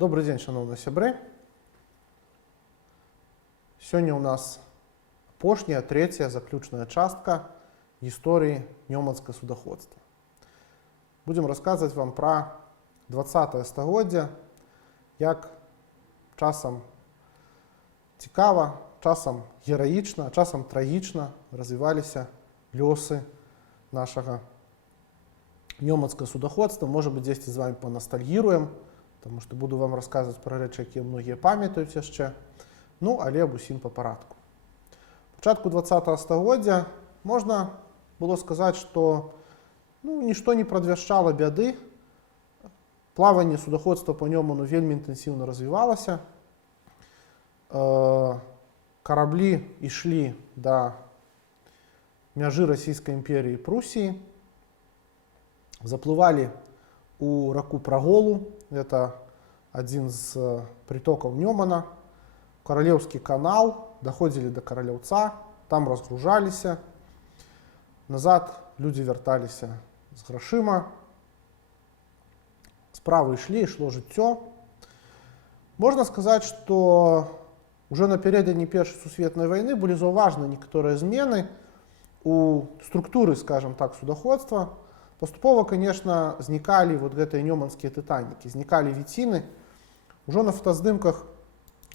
Добрый день, шановні сябры. Сёння у нас апошняя, третья, заключная частка гісторыі нёманскага судаходства. Будем рассказывать вам про 20-е стагоддзе, як часам цікава, часам гераічна, часам трагічна развіваліся лёсы нашага нёманскага судаходства. Может быть, дзесьці з вами панастальгіруем, потому что буду вам рассказывать про рэчы, якія многія памятаюць яшчэ. Ну, але аб усім па парадку. Пачатку 20-го стагоддзя можна было сказаць, што нішто не прадвяшчала бяды. Плаванне судаходства па Нёману вельмі інтэнсіўна развівалася. Караблі ішлі да мяжы Расійскай імперіі і Прусіі, заплывалі у раку Праголу, это адзін з притокаў Нёмана, Каралеўскі канал, доходзілі до Каралеўца, там разгружаліся, назад людзі вярталіся з грашыма, справы ішло жыццё. Можна сказаць, што уже напярэдадні Першай сусветнай вайны былі заўважаны некаторыя змены у структуры, скажем так, судоходства. Поступова, конечно, знікалі вот гэтыя нёманскія тытанікі, знікалі віціны. Ужо на фотаздымках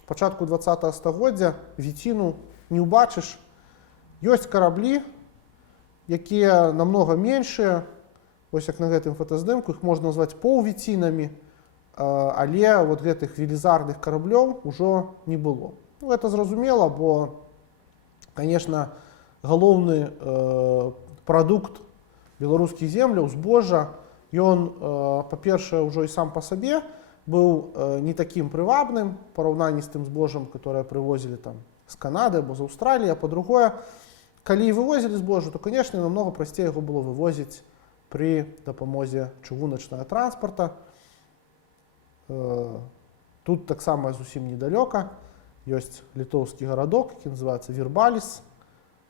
пачатку 20-го стагоддзя віціну не ўбачыш. Ёсць караблі, якія намнога меншыя, вось як на гэтым фотаздымку, іх можна назваць паўвіцінамі, але вот гэтых велізарных караблёў ужо не было. Гэта зразумела, бо, конечно, галоўны прадукт беларускіх земляў, збожжа, ён, па-першае, ўжо і сам па сабе быў не такім прывабным у параўнанні з тым збожжам, которое прывозілі там з Канады або з Аўстраліі, а па-другое, калі і вывозілі збожжа, то, конечно, намнога прасцей яго было вывозіць пры дапамозе чыгуначнага транспарта. Тут таксама зусім недалёка ёсць літоўскі гарадок, які называецца Вербаліс.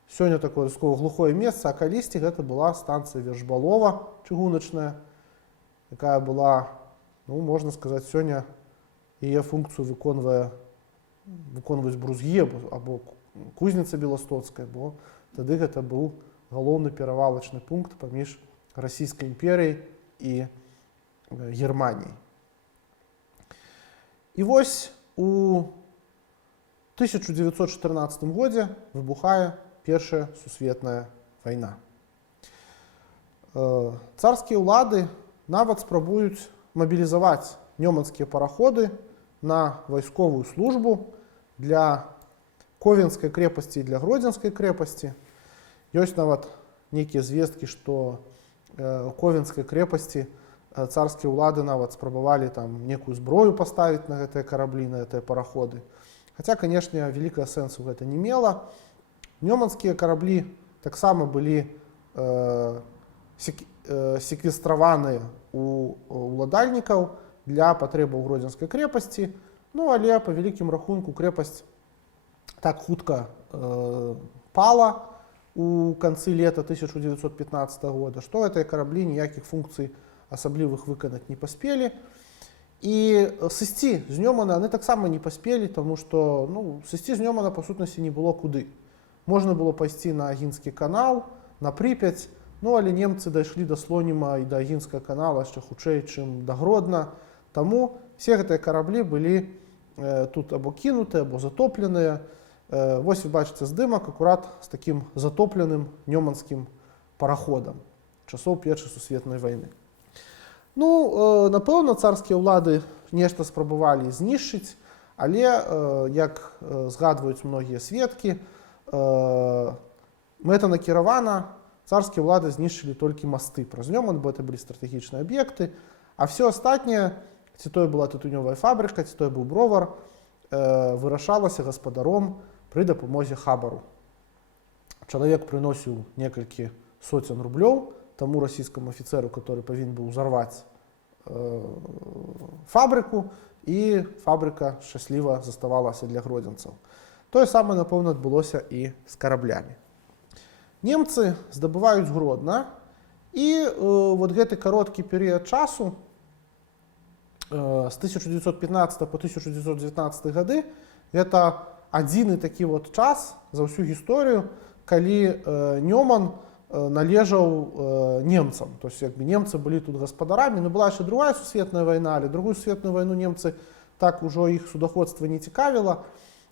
Сёння такое глухое месца, а калісьці гэта была станцыя Вержбалова чыгуначная, якая была, можна сказаць, сёння яе функцыю выконваюць брузгі або кузніца беластоцкая, бо тады гэта быў галоўны перавалачны пункт паміж Расійскай імперыяй і Германіяй. І вось у 1914 годзе выбухае Першая сусветная вайна. Царскія ўлады нават спрабуюць мабілізаваць нёманскія параходы на вайсковую службу для Ковенскай крэпасці і для Гродзенскай крэпасці. Ёсць нават нейкія звесткі, што у Ковенскай крэпасці царскія ўлады нават спрабавалі там некую зброю паставіць на гэтыя караблі, на гэтыя параходы. Хаця, канешне, вялікага сэнсу гэта не мела. Нёманскія караблі таксама былі секвестраваныя у ўладальнікаў для патрэбаў Гродзенскай крэпасці, але па вялікім рахунку крэпасць так хутка пала у канцы лета 1915 года, што гэтыя караблі ніякіх функцый асаблівых выканаць не паспелі. І сысці з Нёмана яны таксама не паспелі, таму што сысці з Нёмана, па сутнасці, не было куды. Можна было пайсці на Агінскі канал, на Прыпяць, але немцы дайшлі да Слоніма і да Агінскага канала яшчэ хутчэй, чым да Гродна. Таму все гэтыя караблі былі тут або кінутыя, або затопленыя. Вось вы бачыце здымак акурат з такім затопленым нёманскім параходам часоў Першай сусветнай вайны. Напэўна, царскія ўлады нешта спрабавалі знішчыць, але, як згадваюць многія сведкі, мэтанакіравана царскія ўлады знішчылі толькі масты праз Нёман, бо это былі стратэгічныя аб'екты, а все астатняе, ці то была тытунёвая фабрыка, ці то быў бровар, вырашалася гаспадаром пры дапамозе хабару. Чалавек прыносіў некалькі соцень рублёў таму расійскаму афіцэру, который павінен быў узарваць фабрыку, і фабрыка шчасліва заставалася для гродзенцаў. Тое самае, напэўна, адбылося і з караблямі. Немцы здабываюць Гродна, і вот гэты кароткі перыяд часу с 1915 по 1919 годы это адзіны такі вот час за ўсю гісторыю, калі Нёман належаў немцам. То есть немцы былі тут гаспадарамі, но была яшчэ другая сусветная вайна, але другую сусветную вайну немцы так ужо іх судаходства не цікавіла.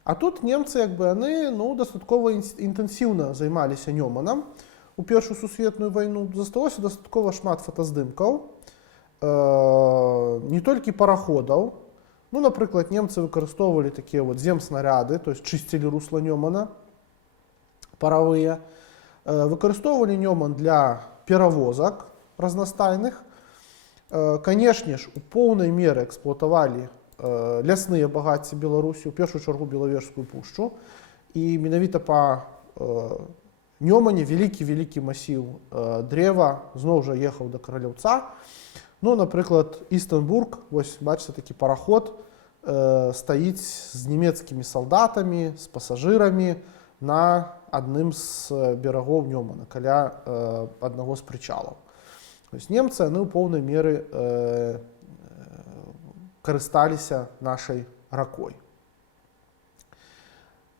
А тут немцы яны дастаткова інтэнсіўна займаліся Нёманам. У Першую сусветную вайну засталося дастаткова шмат фотаздымкаў, не толькі параходаў. Напрыклад, немцы выкарыстоўвалі такія земснаряды, то есть чысцілі русла Нёмана, паравыя. Выкарыстоўвалі Нёман для перавозак разнастайных. Канешне ж, у поўнай меры эксплуатавалі лясныя багацці Беларусі, у першую чаргу Белавежскую пушчу. І менавіта па Нёмане вялікі масіў дрэва зноў жа ехаў да Каралеўца. Напрыклад, Істенбург, вось бачыце, такі параход стаіць з нямецкімі салдатамі, з пасажырамі на адным з берагоў Нёмана, каля аднаго з прычалаў. То есть немцы ў поўнай меры карысталіся нашай ракой.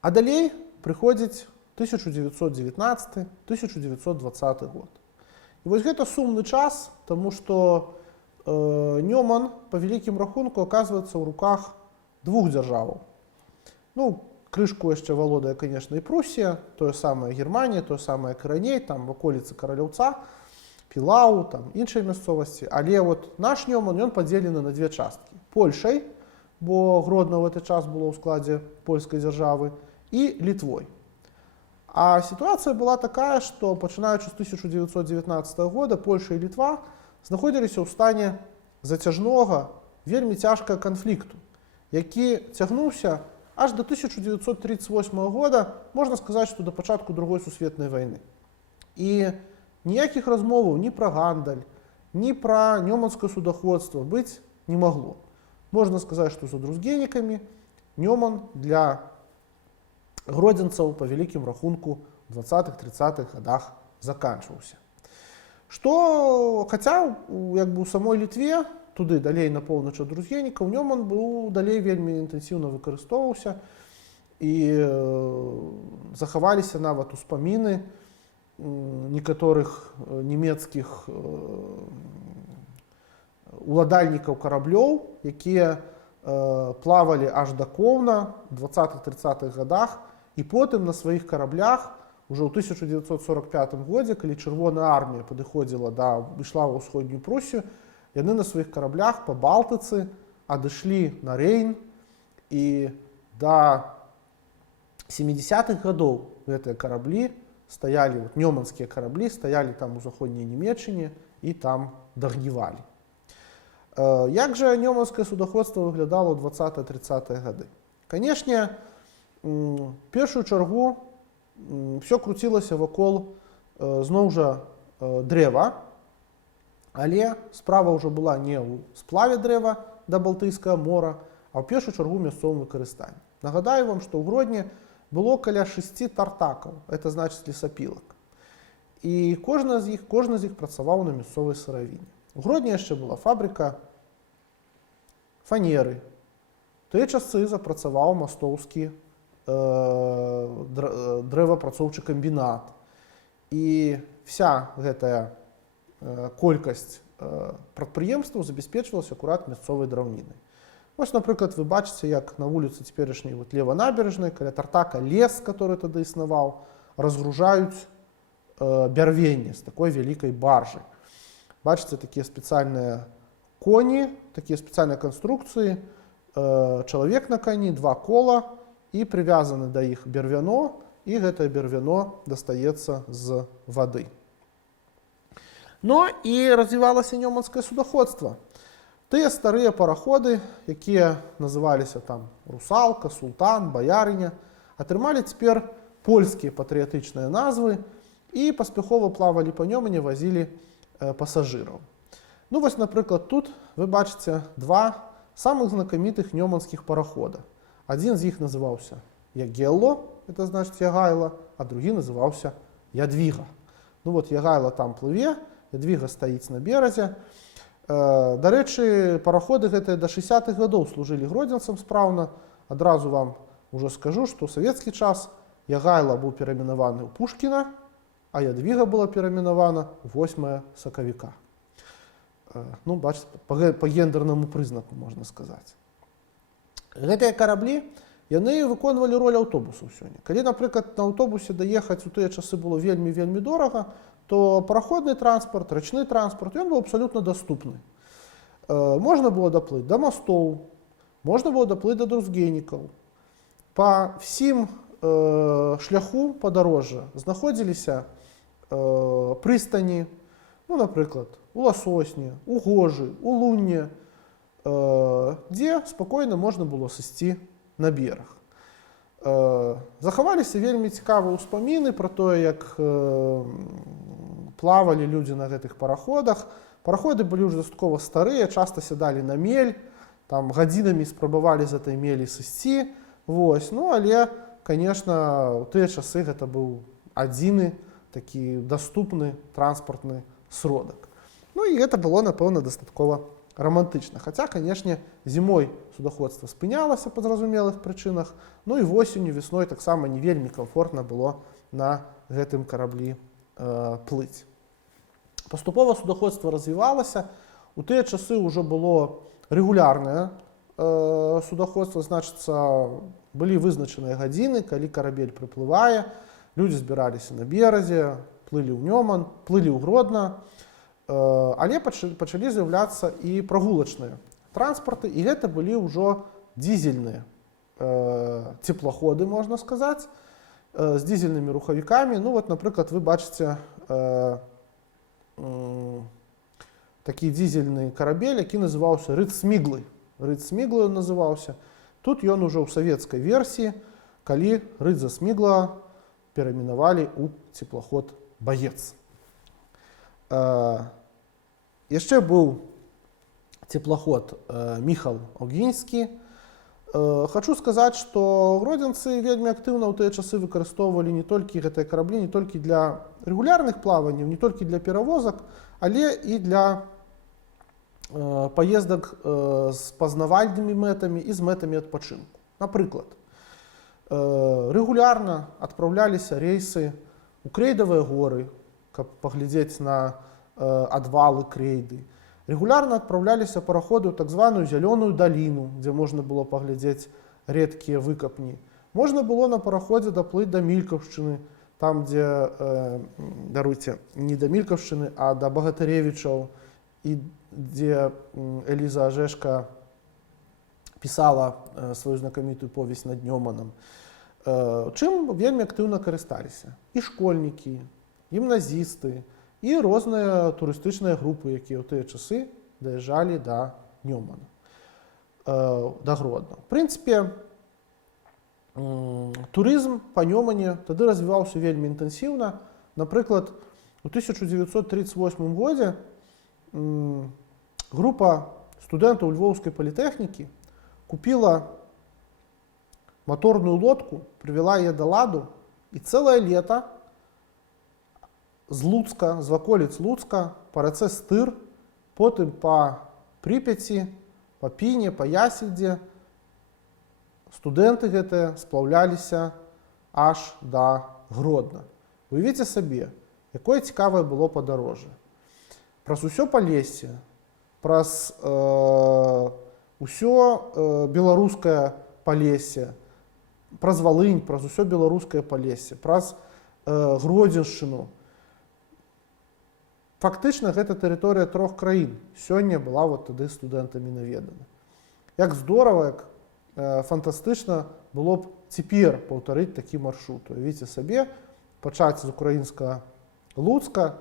А далей прыходзіць 1919-1920 год. І вось гэта сумны час, таму што Нёман па вялікім рахунку аказваецца ў руках двух дзяржаваў. Крышку яшчэ валодае, конечно, і Прусія, тое самае Германія, тое самае Караней, там ваколіцы Каралеўца, Пілау, там іншыя мясцовасці. Але наш Нёман, ён падзелены на две часткі. Польшай, бо Гродно ў гэты час было ў складзе польскай дзяржавы, і Літвой. А сітуацыя была такая, што пачынаючы з 1919 года Польша і Літва знаходзіліся ў стане зацяжнога, вельмі цяжкага канфлікту, які цягнуўся аж до 1938 года, можна сказаць, што да пачатку Другой сусветнай вайны. І ніякіх размоваў ні пра гандаль, ні пра нёманскае судаходства быць не магло. Можна сказаць, што з друзгенікамі Нёман для гродзенцаў па вялікім рахунку ў 20-30-х гадах заканчваўся. Хаця у самой Літве, туды далей на поўнач ад друзгенікаў, Нёман быў далей вельмі інтэнсіўна выкарыстоўваўся і захаваліся нават успаміны некаторых нямецкіх уладальнікаў караблёў, якія плавалі аж да Коўна ў 20-30-х гадах і потым на сваіх караблях уже ў 1945 годзе, калі Чырвоная армія ішла ў ўсходнюю Прусію, яны на сваіх караблях па Балтыцы адышлі на Рэйн, і да 70-х гадоў гэтыя караблі стаялі, нёманскія караблі стаялі там у заходняй Нямецчыне і там дагнівалі. Як жа нёманскае судаходства выглядала ў 20-30-е гады? Канешне, у першую чаргу ўсё круцілася вакол зноў жа дрэва, але справа ўжо была не ў сплаве дрэва да Балтыйскага мора, а ў першую чаргу мясцовым выкарыстанні. Нагадаю вам, што ў Гродні было каля 6 тартакаў, это значыць лесапілак. І кожны з іх працаваў на мясцовай сыравіне. У Гродні яшчэ была фабрыка фанеры. У тыя часы запрацаваў мастоўскі дрэваапрацоўчы камбінат. І вся гэтая колькасць прадпрыемстваў забяспечвалася акурат мясцовай драўнінай. Вось, напрыклад, вы бачыце, як на вуліцы цяперашняй леванабережнай, каля тартака лес, который тады існаваў, разгружаюць бярвенне з такой вялікай баржы. Бачыце, такія спецыяльныя коні, такія спецыяльныя канструкцыі, чалавек на кані, два кола, і прывязаны да іх бервяно, і гэтае бервяно дастаецца з вады. І развівалася нёманскае судаходства. Тыя старыя параходы, якія называліся там Русалка, Султан, Баярыня, атрымалі цяпер польскія патрыятычныя назвы і паспяхова плавалі па Нёмане, вазілі пасажыраў. Вось, напрыклад, тут вы бачыце два самых знакамітых нёманскіх парахода. Адзін з іх называўся Ягелло, это значыць Ягайла, а другі называўся Ядвіга. Ягайла там плыве, Ядвіга стаіць на беразе. Дарэчы, параходы гэтыя да 60-х гадоў служылі гродзенцам спраўна. Адразу вам уже скажу, што ў савецкі час Ягайла быў перайменаваны ў Пушкіна, а Ядвіга была перайменавана ў 8 сакавіка. Ну, бачыце, па гендернаму прызнаку, можна сказаць. Гэтыя караблі, яны выконвалі роль аўтобусаў сёння. Калі, напрыклад, на аўтобусе даехаць у тыя часы было вельмі дорага, то параходны транспарт, рачны транспарт, ён быў абсалютна даступны. Можна было даплыць да мастоў, можна было даплыць да друзгейнікаў. Па всім шляху падарожжа знаходзіліся прыстані, ну, напрыклад, у Ласосні, у Гожы, у Лунне, дзе спакойна можна было сысці на бераг. Захаваліся вельмі цікавыя ўспаміны пра тое, як плавалі людзі на гэтых параходах. Параходы былі ўжо дастаткова старыя, часта сядалі на мель, там гадзінамі спрабавалі з этой мелі сысці. Ну, але, конечно, у тыя часы гэта быў адзіны такі даступны транспартны сродак. Ну і гэта было, напэўна, дастаткова романтычна. Хаця, канешне, зімой судаходства спынялася па зразумелых прычынах, ну і восенню, весной таксама не вельмі комфортна было на гэтым караблі плыць. Паступова судаходства развівалася. У тыя часы ўжо было рэгулярнае судаходства, значыцца, былі вызначаныя гадзіны, калі карабель прыплывае, людзі збіраліся на беразе, плылі ў Нёман, плылі ў Гродна, але пачалі з'яўляцца і прагулачныя транспарты, і гэта былі ўжо дизельныя цеплаходы, можна сказаць, з дизельнымі рухавікамі. Ну, вот, напрыклад, вы бачыце такі дизельны карабель, які называўся Рыц-Сміглы. Рыц-Сміглы ён называўся. Тут ён ужо ў савецкай версіі, калі Рыдза-Смігла перайменавалі ў цеплаход Баец. Яшчэ быў цеплаход Міхал Огінскі. Хачу сказаць, што гродзенцы вельмі актыўна ў тыя часы выкарыстоўвалі не толькі гэтыя караблі, не толькі для рэгулярных плаванняў, не толькі для перавозак, але і для паездак з пазнавальнымі мэтамі і з мэтамі адпачынку. Напрыклад, рэгулярна адпраўляліся рэйсы ў Крэйдавыя горы, каб паглядзець на адвалы Крэйды. Рэгулярна адпраўляліся параходы ў так званую зялёную даліну, дзе можна было паглядзець рэдкія выкапні. Можна было на параходзе даплыць да Мількаўшчыны, там, дзе, даруйце, не да Мількаўшчыны, а да Багатырэвічаў, і дзе Эліза Ажэшка пісала сваю знакамітую повесць над Нёманам. Чым вельмі актыўна карысталіся і школьнікі, гімназісты, і розныя турыстычныя групы, якія ў тыя часы даязджалі да Нёмана, да Гродна. В прынцыпе, турызм па Нёмане тады развіваўся вельмі інтэнсіўна. Напрыклад, у 1938 годзе група студэнтаў Львоўскай палітэхнікі купіла маторную лодку, прывяла яе да ладу, і цэлае лета з Луцка, з ваколіц Луцка, па рацэ Стыр, потым па Прыпяці, па Піне, па Ясельдзе студэнты гэтыя сплаўляліся аж да Гродна. Уявіце сабе, якое цікавае было падарожжа. Праз усё Палессе, праз усё беларускае Палессе, праз Валынь, праз усё беларускае Палессе, праз Гродзеншчыну. Фактычна, гэта тэрыторыя 3 краін сёння была вот тады студэнтамі наведана. Як здорава, як фантастычна было б цяпер паўтарыць такі маршрут. Уявіце сабе, пачаць з украінскага Луцка,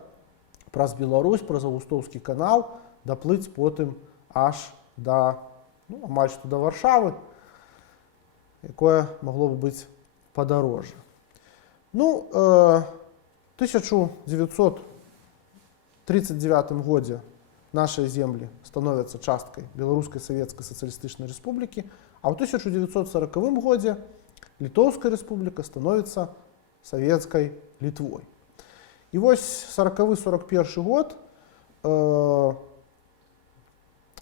праз Беларусь, праз Аўгустоўскі канал, даплыць потым аж да, ну, амаль што да Варшавы, якое магло б быць падарожжа. Ну, 1939 годзе нашыя землі становяцца часткай Беларускай Савецкай Сацыялістычнай Рэспублікі, а ў 1940 годзе Літоўская рэспубліка становіцца савецкай Літвой. І вось 40-41 год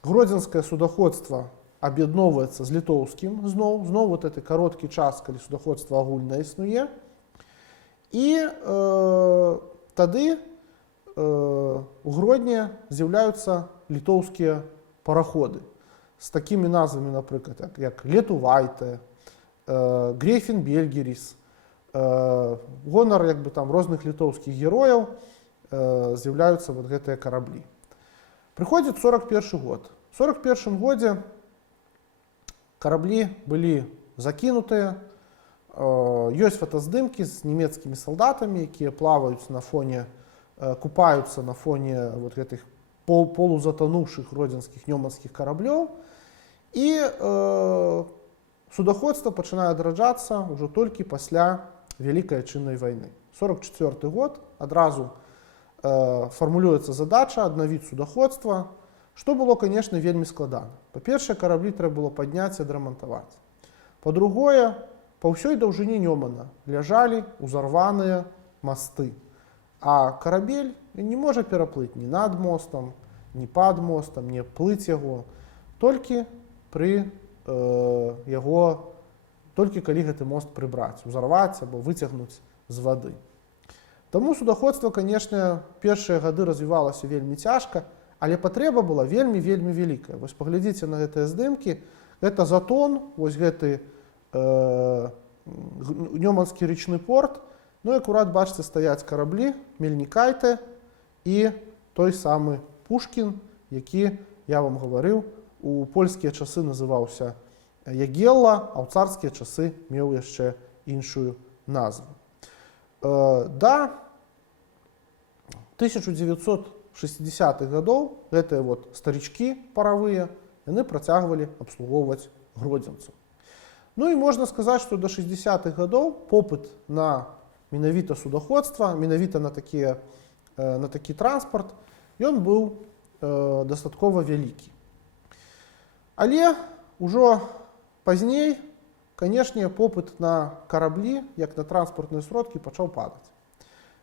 гродзенскае судаходства аб'ядноўваецца з літоўскім зноў вот гэты кароткі час, калі судаходства агульнае існуе. І тады у Гродні з'яўляюцца літоўскія параходы з такімі назвамі, напрыклад, як Летувайте, Грейфенбельгеріс, гонар розных літоўскіх герояў з'яўляюцца вот гэтыя караблі. Прыходзіць 41 год. У 41 годзе караблі былі закінутыя, ёсць фотаздымкі з нямецкімі салдатамі, якія плаваюць на фоне, купаюцца на фоне вот гэтых полузатануўшых гродзенскіх нёманскіх караблёў, і судаходства пачынае адраджацца ўжо толькі пасля Вялікай Адчыннай вайны. 44 год, адразу фармулюецца задача аднавіць судаходства, што было, канешне, вельмі складана. Па-першае, караблі трэба было падняць і адрамантаваць. Па-другое, па ўсёй даўжыні Нёмана ляжалі ўзарваныя масты, а карабель не можа пераплыць ні над мостам, ні пад мостам, ні плыць яго, толькі калі гэты мост прыбраць, узарваць або выцягнуць з вады. Таму судаходства, канешне, першыя гады развівалася вельмі цяжка, але патрэба была вельмі вялікая. Вось паглядзіце на гэтыя здымкі. Гэта Затон, вось гэты Нёманскі речны порт. Ну і акурат, бачыце, стаяць караблі Мельнікайте і той самы Пушкін, які, я вам гаварыў, у польскія часы называўся Ягелла, а ў царскія часы меў яшчэ іншую назву. Да 1960-х гадоў гэтыя вот старічкі паравыя, яны працягвалі абслугоўваць гродзенцаў. Ну і можна сказаць, што до 60-х гадоў попыт на менавіта судаходства, менавіта на такі транспарт, ён быў дастаткова вялікі. Але ўжо пазней, канешне, попыт на караблі, як на транспартныя сродкі, пачаў падаць.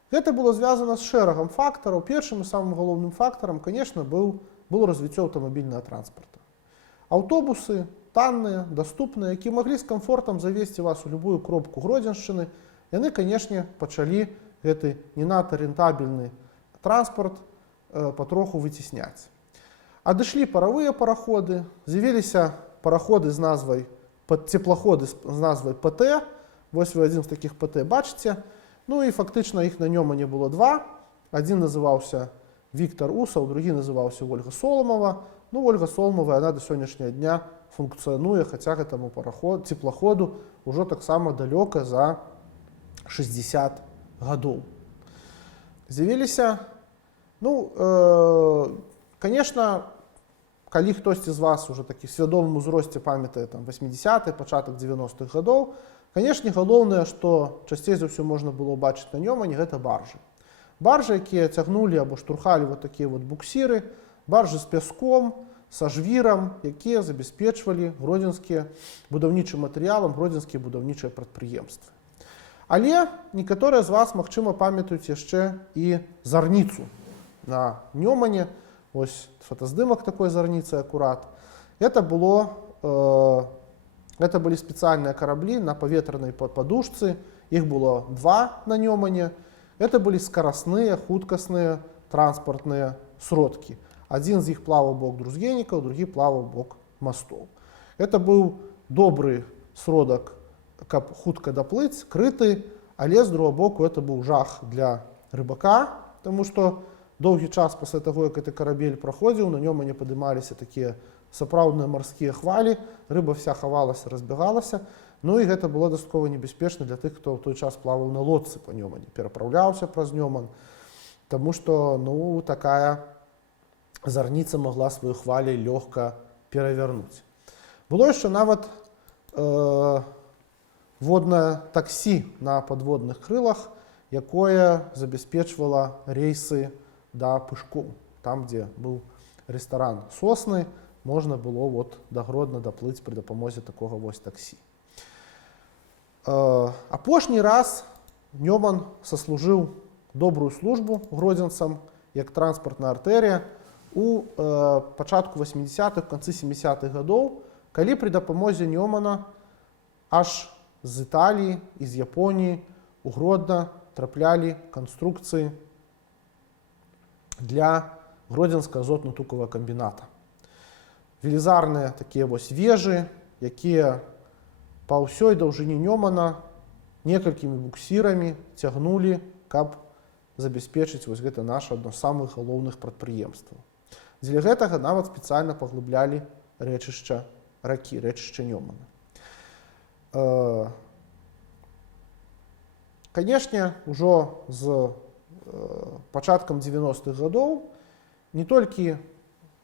Гэта было звязана з шэрагам фактараў. Першым і самым галоўным фактарам, канешне, было развіццё аўтамабільнага транспарта. Аўтобусы танныя, даступныя, які маглі з камфортам завесці вас у любую кропку Гродзеншчыны, яны, канешне, пачалі гэты не надта рэнтабельны транспарт патроху выцісняць. Адышлі паравыя параходы, з'явіліся параходы з назвай, цеплаходы з назвай ПТ. Вось вы адзін з такіх ПТ бачыце. Ну і фактычна іх на Нёмане было два. Адзін называўся Віктар Усаў, другі называўся Ольга Соломова. Ну, Ольга Соломова, яна да сённяшняга дня функцыянуе, хаця гэтаму цеплаходу ўжо таксама далёка за 60 гадоў. З'явіліся, конечно, калі хтосьці з вас уже такі свядомым узросце памятае 80-е, пачатак 90-х гадоў, канешне, галоўнае, што часцей за ўсё можна было бачыць на Нёмане, гэта баржы. Баржы, якія цягнулі або штурхалі вот такія вот буксіры, баржы з пяском, са жвірам, якія забяспечвалі гродзенскія будаўнічым матэрыялам, гродзенскія будаўнічыя прадпрыемствы. Але некаторыя з вас, магчыма, памятаюць яшчэ і зарніцу на Нёмане. Ось фотаздымак такой зарніцы акурат. Это былі спецыяльныя караблі на паветранай падушцы. Іх было два на Нёмане. Это былі скарасныя, хуткасныя транспартныя сродкі. Адзін з іх плаваў бок друзгенікаў, другі плаваў бок мастоў. Это быў добры сродак, каб хутка даплыць, крыты, але з другога боку это быў жах для рыбака, таму што доўгі час пасля таго, як гэты карабель праходзіў, на Нёмане падымаліся такія сапраўдныя марскія хвалі, рыба вся хавалася, разбягалася. Ну і гэта было дастаткова небяспечна для тых, хто ў той час плаваў на лодцы па Нёмане, перапраўляўся праз Нёман, таму што такая зарніца магла сваю хвалі лёгка перавярнуць. Было яшчэ нават воднае таксі на падводных крылах, якое забяспечвала рейсы да Пышкоў. Там, дзе быў рэстаран Сосны, можна было да Гродна даплыць пры дапамозе такога вось таксі. Апошні раз Нёман саслужыў добрую службу гродзенцам як транспартная артэрыя у пачатку 80-х, канцы 70-х гадоў, калі пры дапамозе Нёмана аж з Італіі і з Японіі у Гродна траплялі канструкцыі для Гродзенскага азотна-тукавага камбіната. Велізарныя такія вось вежы, якія па ўсёй даўжыні Нёмана некалькімі буксірамі цягнулі, каб забяспечыць вось гэта наша адно з самых галоўных прадпрыемстваў. Дзеля гэтага нават спецыяльна паглыблялі рэчышча ракі, рэчышча Нёмана. Канешне, ужо з пачаткам 90-х гадоў не толькі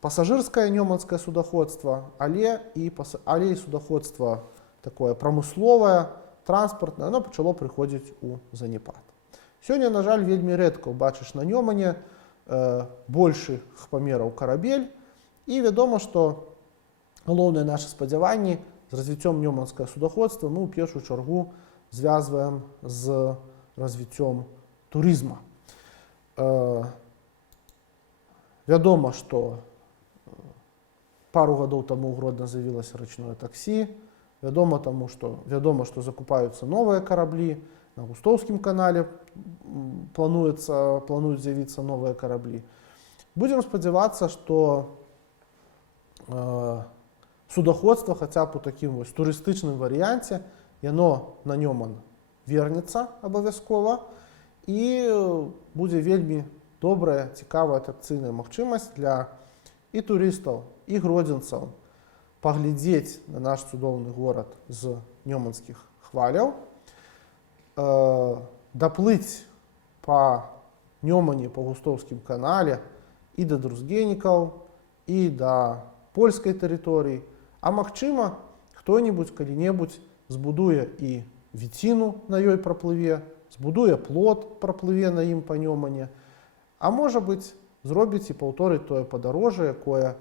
пасажырскае нёманскае судаходства, але і судаходства такое прамысловае, транспартнае, оно пачало прыходзіць у заняпад. Сёння, на жаль, вельмі рэдка ўбачыш на Нёмане большых памераў карабель, і вядома, што галоўныя нашы спадзяванні з развіццём нёманскага судаходства мы ў першую чаргу звязваем з развіццём турызма. Вядома, што пару гадоў таму ў Гродна з'явілася рачное таксі, вядома, што закупаюцца новыя караблі, на Густоўскім канале плануюць з'явіцца новыя караблі. Будзем спадзявацца, што судаходства хаця б у такім вось турыстычным варыянце, яно на Нёман вернецца абавязкова, і будзе вельмі добрая, цікавая атракцыйная магчымасць для і турыстаў, і гродзенцаў паглядзець на наш цудоўны горад з нёманскіх хваляў, даплыць па Нёмане, па Густоўскім канале і да Друзгенікаў, і да польскай тэрыторыі, а магчыма, хто-небудзь калі-небудзь збудуе і віціну на ёй праплыве, збудуе плот, праплыве на ім па Нёмане, а можа быць, зробіць і паўторыць тое падарожжа, якое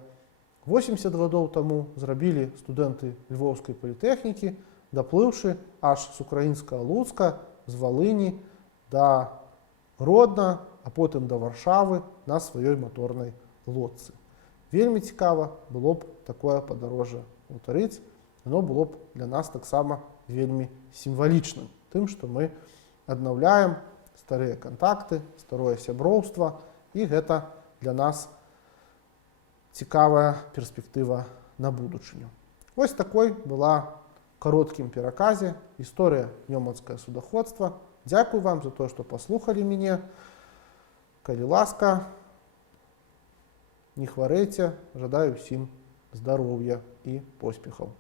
80 гадоў таму зрабілі студэнты Львоўскай політэхнікі, даплыўшы аж з украінскага Луцка, з Валыні да Гродна, а потым да Варшавы на сваёй маторнай лодцы. Вельмі цікава было б такое падарожжа паўтарыць, яно было б для нас таксама вельмі сімвалічным, тым, што мы аднаўляем старыя кантакты, старое сяброўства, і гэта для нас цікавая перспектыва на будучыню. Вось такой была кароткім пераказе гісторыя нёманскае судаходства. Дзякуй вам за тое, што паслухалі мяне. Калі ласка, не хварэйце, жадаю ўсім здароўя і поспехаў.